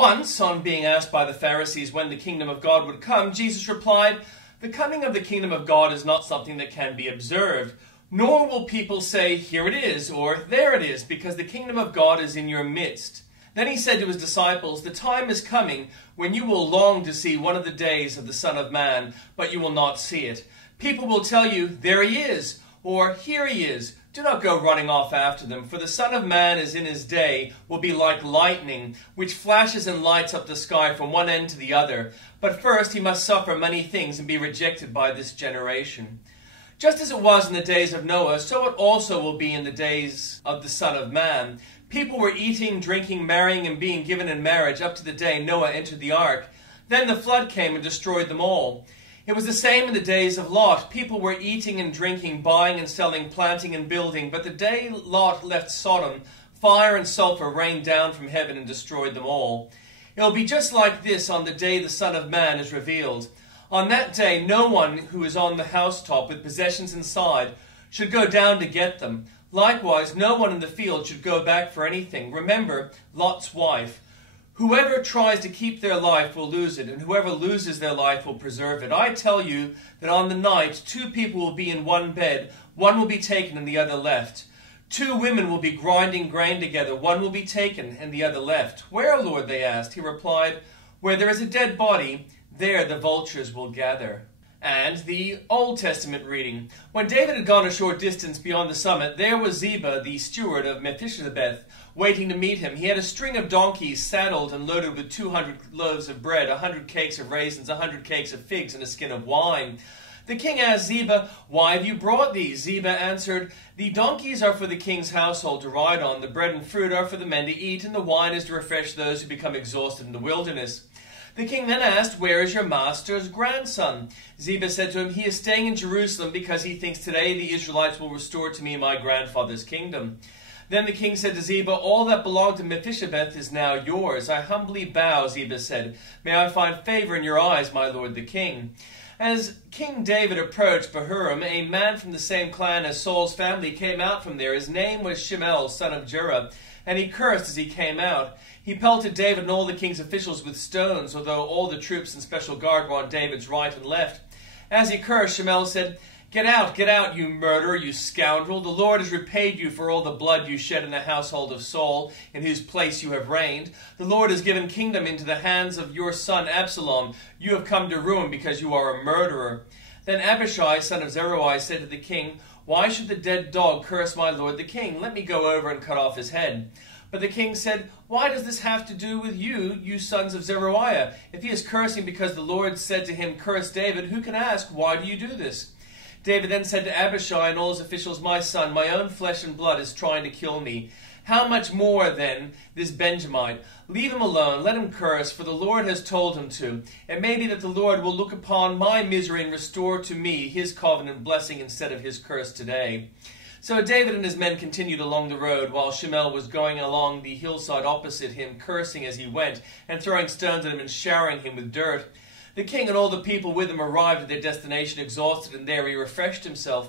Once, on being asked by the Pharisees when the kingdom of God would come, Jesus replied, "The coming of the kingdom of God is not something that can be observed, nor will people say, 'Here it is,' or 'There it is,' because the kingdom of God is in your midst." Then he said to his disciples, "The time is coming when you will long to see one of the days of the Son of Man, but you will not see it. People will tell you, 'There he is,' or 'Here he is.' Do not go running off after them, for the Son of Man is in his day will be like lightning, which flashes and lights up the sky from one end to the other. But first he must suffer many things and be rejected by this generation." Just as it was in the days of Noah, so it also will be in the days of the Son of Man. People were eating, drinking, marrying, and being given in marriage up to the day Noah entered the ark. Then the flood came and destroyed them all. It was the same in the days of Lot. People were eating and drinking, buying and selling, planting and building. But the day Lot left Sodom, fire and sulfur rained down from heaven and destroyed them all. It will be just like this on the day the Son of Man is revealed. On that day, no one who is on the housetop with possessions inside should go down to get them. Likewise, no one in the field should go back for anything. Remember Lot's wife. Whoever tries to keep their life will lose it, and whoever loses their life will preserve it. I tell you that on the night 2 people will be in one bed, one will be taken and the other left. 2 women will be grinding grain together, one will be taken and the other left. "Where, Lord?" they asked. He replied, "Where there is a dead body, there the vultures will gather." And the Old Testament reading. When David had gone a short distance beyond the summit, there was Ziba, the steward of Mephibosheth, waiting to meet him. He had a string of donkeys saddled and loaded with 200 loaves of bread, 100 cakes of raisins, 100 cakes of figs, and a skin of wine. The king asked Ziba, "Why have you brought these?" Ziba answered, "The donkeys are for the king's household to ride on, the bread and fruit are for the men to eat, and the wine is to refresh those who become exhausted in the wilderness." The king then asked, "Where is your master's grandson?" Ziba said to him, "He is staying in Jerusalem because he thinks today the Israelites will restore to me my grandfather's kingdom." Then the king said to Ziba, "All that belonged to Mephibosheth is now yours." "I humbly bow," Ziba said. "May I find favor in your eyes, my lord the king." As King David approached Bahurim, a man from the same clan as Saul's family came out from there. His name was Shimei, son of Gera, and he cursed as he came out. He pelted David and all the king's officials with stones, although all the troops and special guard were on David's right and left. As he cursed, Shimei said, get out, you murderer, you scoundrel. The Lord has repaid you for all the blood you shed in the household of Saul, in whose place you have reigned. The Lord has given kingdom into the hands of your son Absalom. You have come to ruin because you are a murderer." Then Abishai, son of Zeruiah, said to the king, "Why should the dead dog curse my lord the king? Let me go over and cut off his head." But the king said, "Why does this have to do with you, you sons of Zeruiah? If he is cursing because the Lord said to him, 'Curse David,' who can ask, 'Why do you do this?'" David then said to Abishai and all his officials, "My son, my own flesh and blood is trying to kill me. How much more, then, this Benjamite? Leave him alone, let him curse, for the Lord has told him to. It may be that the Lord will look upon my misery and restore to me his covenant blessing instead of his curse today." So David and his men continued along the road, while Shimei was going along the hillside opposite him, cursing as he went, and throwing stones at him and showering him with dirt. The king and all the people with him arrived at their destination exhausted, and there he refreshed himself.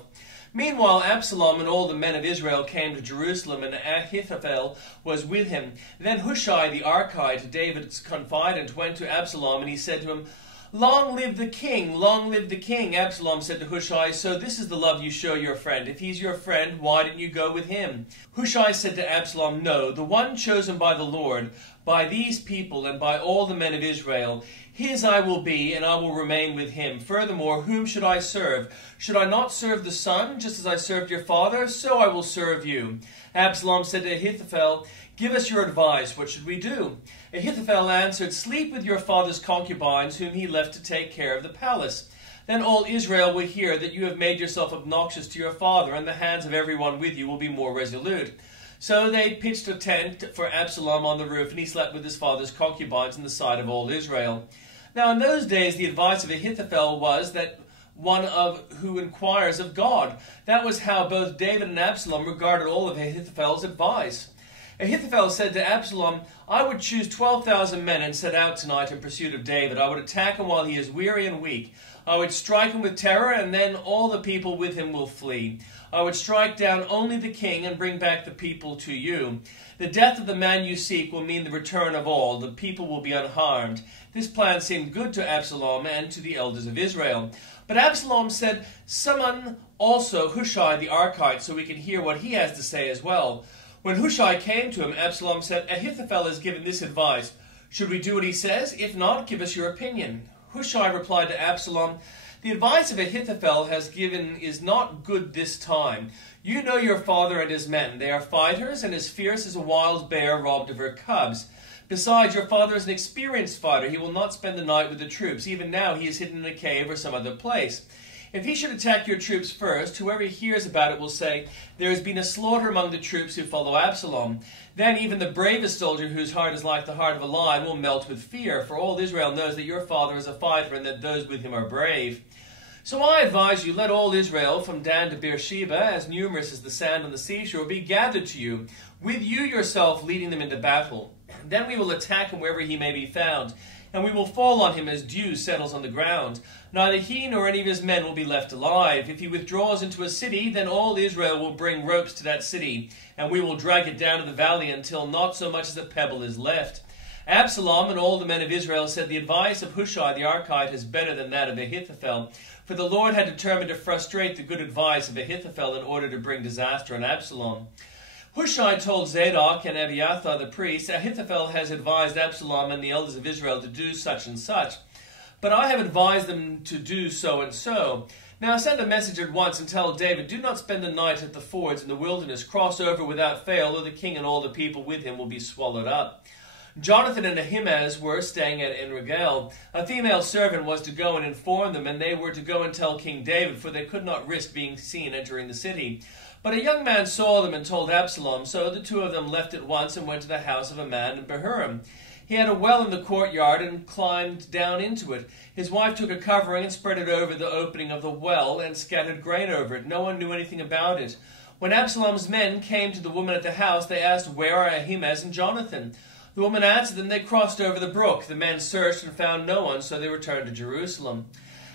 Meanwhile, Absalom and all the men of Israel came to Jerusalem, and Ahithophel was with him. Then Hushai the Archite, David's confidant, went to Absalom, and he said to him, "Long live the king! Long live the king!" Absalom said to Hushai, "So this is the love you show your friend. If he's your friend, why didn't you go with him?" Hushai said to Absalom, "No, the one chosen by the Lord, by these people, and by all the men of Israel, his I will be, and I will remain with him. Furthermore, whom should I serve? Should I not serve the son, just as I served your father? So I will serve you." Absalom said to Ahithophel, "Give us your advice. What should we do?" Ahithophel answered, "Sleep with your father's concubines, whom he left to take care of the palace. Then all Israel will hear that you have made yourself obnoxious to your father, and the hands of everyone with you will be more resolute." So they pitched a tent for Absalom on the roof, and he slept with his father's concubines in the sight of all Israel. Now in those days the advice of Ahithophel was that one of who inquires of God. That was how both David and Absalom regarded all of Ahithophel's advice. Ahithophel said to Absalom, I would choose 12,000 men and set out tonight in pursuit of David. I would attack him while he is weary and weak. I would strike him with terror, and then all the people with him will flee. I would strike down only the king and bring back the people to you. The death of the man you seek will mean the return of all. The people will be unharmed. This plan seemed good to Absalom and to the elders of Israel. But Absalom said, Summon also Hushai the Archite, so we can hear what he has to say as well. When Hushai came to him, Absalom said, Ahithophel has given this advice. Should we do what he says? If not, give us your opinion. Hushai replied to Absalom, The advice of Ahithophel has given is not good this time. You know your father and his men. They are fighters and as fierce as a wild bear robbed of her cubs. Besides, your father is an experienced fighter. He will not spend the night with the troops. Even now he is hidden in a cave or some other place. If he should attack your troops first, whoever hears about it will say, There has been a slaughter among the troops who follow Absalom. Then even the bravest soldier, whose heart is like the heart of a lion, will melt with fear, for all Israel knows that your father is a fighter and that those with him are brave. So I advise you, let all Israel, from Dan to Beersheba, as numerous as the sand on the seashore, be gathered to you, with you yourself leading them into battle. Then we will attack him wherever he may be found, and we will fall on him as dew settles on the ground. Neither he nor any of his men will be left alive. If he withdraws into a city, then all Israel will bring ropes to that city, and we will drag it down to the valley until not so much as a pebble is left. Absalom and all the men of Israel said, The advice of Hushai the Archite is better than that of Ahithophel, for the Lord had determined to frustrate the good advice of Ahithophel in order to bring disaster on Absalom. Hushai told Zadok and Abiathar the priests, Ahithophel has advised Absalom and the elders of Israel to do such and such, but I have advised them to do so and so. Now send a message at once and tell David, Do not spend the night at the fords in the wilderness. Cross over without fail, or the king and all the people with him will be swallowed up. Jonathan and Ahimaaz were staying at En-Rogel. A female servant was to go and inform them, and they were to go and tell King David, for they could not risk being seen entering the city. But a young man saw them and told Absalom, so the two of them left at once and went to the house of a man in Bahurim. He had a well in the courtyard and climbed down into it. His wife took a covering and spread it over the opening of the well and scattered grain over it. No one knew anything about it. When Absalom's men came to the woman at the house, they asked, Where are Ahimaaz and Jonathan? The woman answered them, They crossed over the brook. The men searched and found no one, so they returned to Jerusalem.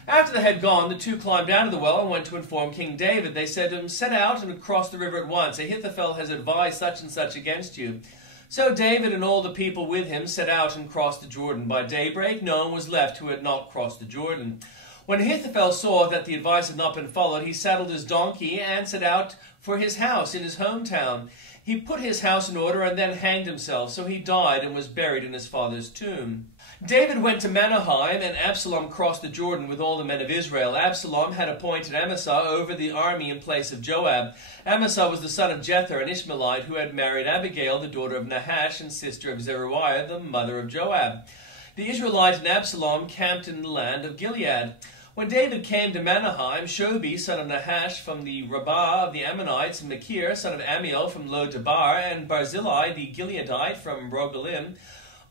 After they had gone, the two climbed out of the well and went to inform King David. They said to him, Set out and cross the river at once. Ahithophel has advised such and such against you. So David and all the people with him set out and crossed the Jordan. By daybreak, no one was left who had not crossed the Jordan. When Ahithophel saw that the advice had not been followed, he saddled his donkey and set out for his house in his hometown. He put his house in order and then hanged himself, so he died and was buried in his father's tomb. David went to Mahanaim, and Absalom crossed the Jordan with all the men of Israel. Absalom had appointed Amasa over the army in place of Joab. Amasa was the son of Jether, an Ishmaelite, who had married Abigail, the daughter of Nahash, and sister of Zeruiah, the mother of Joab. The Israelite and Absalom camped in the land of Gilead. When David came to Mahanaim, Shobi, son of Nahash, from the Rabbah of the Ammonites, and Machir, son of Amiel, from Lo-Debar, and Barzillai, the Gileadite, from Rogelim,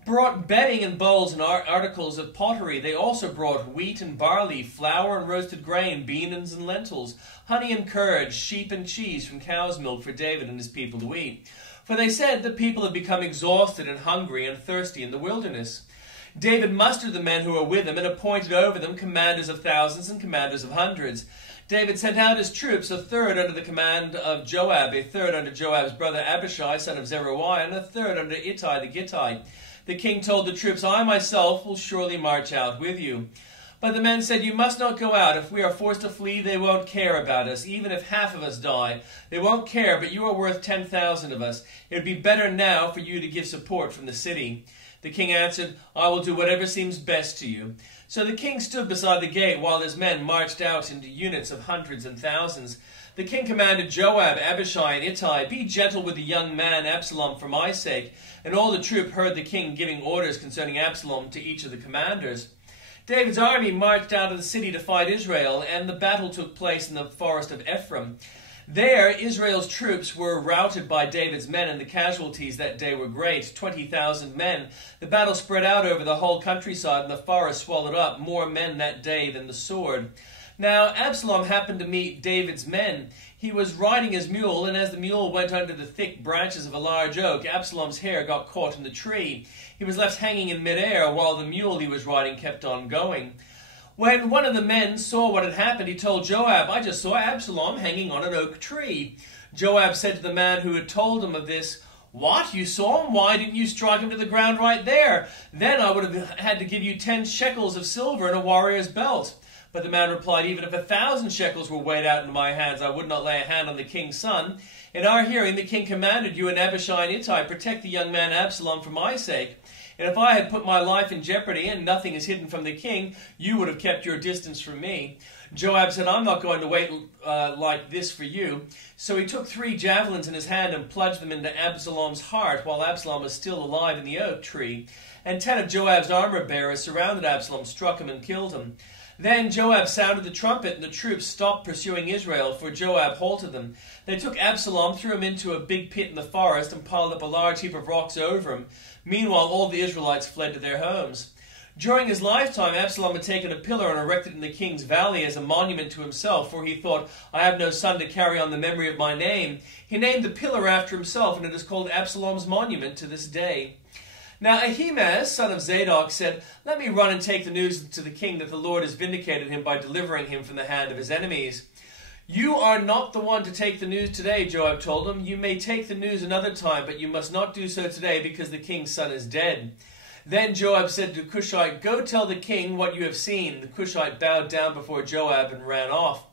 brought bedding and bowls and articles of pottery. They also brought wheat and barley, flour and roasted grain, beans and lentils, honey and curd, sheep and cheese from cow's milk for David and his people to eat. For they said the people had become exhausted and hungry and thirsty in the wilderness. David mustered the men who were with him and appointed over them commanders of thousands and commanders of hundreds. David sent out his troops, a third under the command of Joab, a third under Joab's brother Abishai, son of Zeruiah, and a third under Ittai the Gittite. The king told the troops, I myself will surely march out with you. But the men said, You must not go out. If we are forced to flee, they won't care about us. Even if half of us die, they won't care, but you are worth 10,000 of us. It would be better now for you to give support from the city. The king answered, I will do whatever seems best to you. So the king stood beside the gate while his men marched out into units of hundreds and thousands. The king commanded Joab, Abishai, and Ittai, Be gentle with the young man Absalom for my sake. And all the troop heard the king giving orders concerning Absalom to each of the commanders. David's army marched out of the city to fight Israel, and the battle took place in the forest of Ephraim. There, Israel's troops were routed by David's men, and the casualties that day were great, 20,000 men. The battle spread out over the whole countryside, and the forest swallowed up more men that day than the sword. Now Absalom happened to meet David's men. He was riding his mule, and as the mule went under the thick branches of a large oak, Absalom's hair got caught in the tree. He was left hanging in midair while the mule he was riding kept on going. When one of the men saw what had happened, he told Joab, "I just saw Absalom hanging on an oak tree." Joab said to the man who had told him of this, "What? You saw him? Why didn't you strike him to the ground right there? Then I would have had to give you 10 shekels of silver and a warrior's belt." But the man replied, "Even if 1,000 shekels were weighed out into my hands, I would not lay a hand on the king's son. In our hearing, the king commanded you and Abishai and Ittai, protect the young man Absalom for my sake. And if I had put my life in jeopardy and nothing is hidden from the king, you would have kept your distance from me." Joab said, "I'm not going to wait like this for you." So he took 3 javelins in his hand and plunged them into Absalom's heart while Absalom was still alive in the oak tree. And 10 of Joab's armor-bearers surrounded Absalom, struck him, and killed him. Then Joab sounded the trumpet, and the troops stopped pursuing Israel, for Joab halted them. They took Absalom, threw him into a big pit in the forest, and piled up a large heap of rocks over him. Meanwhile, all the Israelites fled to their homes. During his lifetime, Absalom had taken a pillar and erected it in the king's valley as a monument to himself, for he thought, "I have no son to carry on the memory of my name." He named the pillar after himself, and it is called Absalom's monument to this day. Now Ahimaaz, son of Zadok, said, "Let me run and take the news to the king that the Lord has vindicated him by delivering him from the hand of his enemies." "You are not the one to take the news today," Joab told him. "You may take the news another time, but you must not do so today because the king's son is dead." Then Joab said to Cushite, "Go tell the king what you have seen." The Cushite bowed down before Joab and ran off.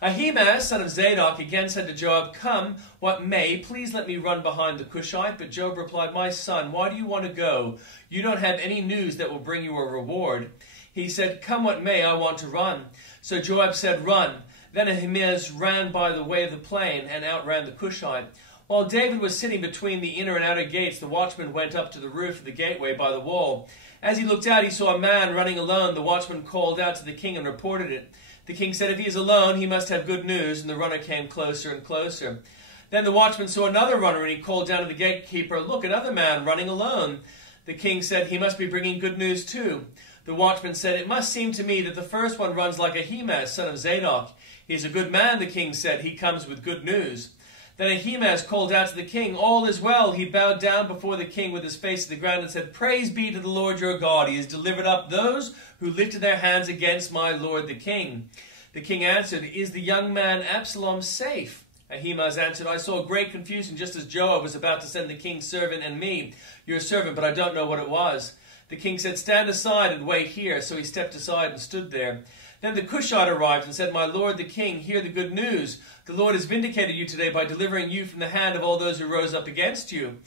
Ahimaaz, son of Zadok, again said to Joab, "Come, what may, please let me run behind the Cushite." But Joab replied, "My son, why do you want to go? You don't have any news that will bring you a reward." He said, "Come what may, I want to run." So Joab said, "Run." Then Ahimaaz ran by the way of the plain and outran the Cushite. While David was sitting between the inner and outer gates, the watchman went up to the roof of the gateway by the wall. As he looked out, he saw a man running alone. The watchman called out to the king and reported it. The king said, "If he is alone, he must have good news," and the runner came closer and closer. Then the watchman saw another runner, and he called down to the gatekeeper, "Look, another man running alone." The king said, "He must be bringing good news too." The watchman said, "It must seem to me that the first one runs like Ahimaaz, son of Zadok." "He is a good man," the king said. "He comes with good news." Then Ahimaaz called out to the king, "All is well." He bowed down before the king with his face to the ground and said, "Praise be to the Lord your God. He has delivered up those who lifted their hands against my lord the king." The king answered, "Is the young man Absalom safe?" Ahimaaz answered, "I saw great confusion just as Joab was about to send the king's servant and me, your servant, but I don't know what it was." The king said, "Stand aside and wait here." So he stepped aside and stood there. Then the Cushite arrived and said, "My lord the king, hear the good news. The Lord has vindicated you today by delivering you from the hand of all those who rose up against you."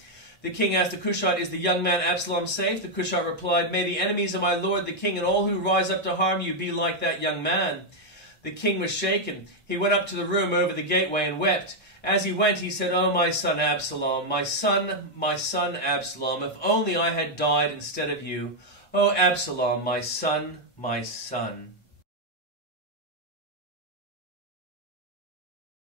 The king asked the Cushite, "Is the young man Absalom safe?" The Cushite replied, "May the enemies of my lord the king and all who rise up to harm you be like that young man." The king was shaken. He went up to the room over the gateway and wept. As he went, he said, "Oh, my son Absalom, my son Absalom, if only I had died instead of you. Oh, Absalom, my son, my son."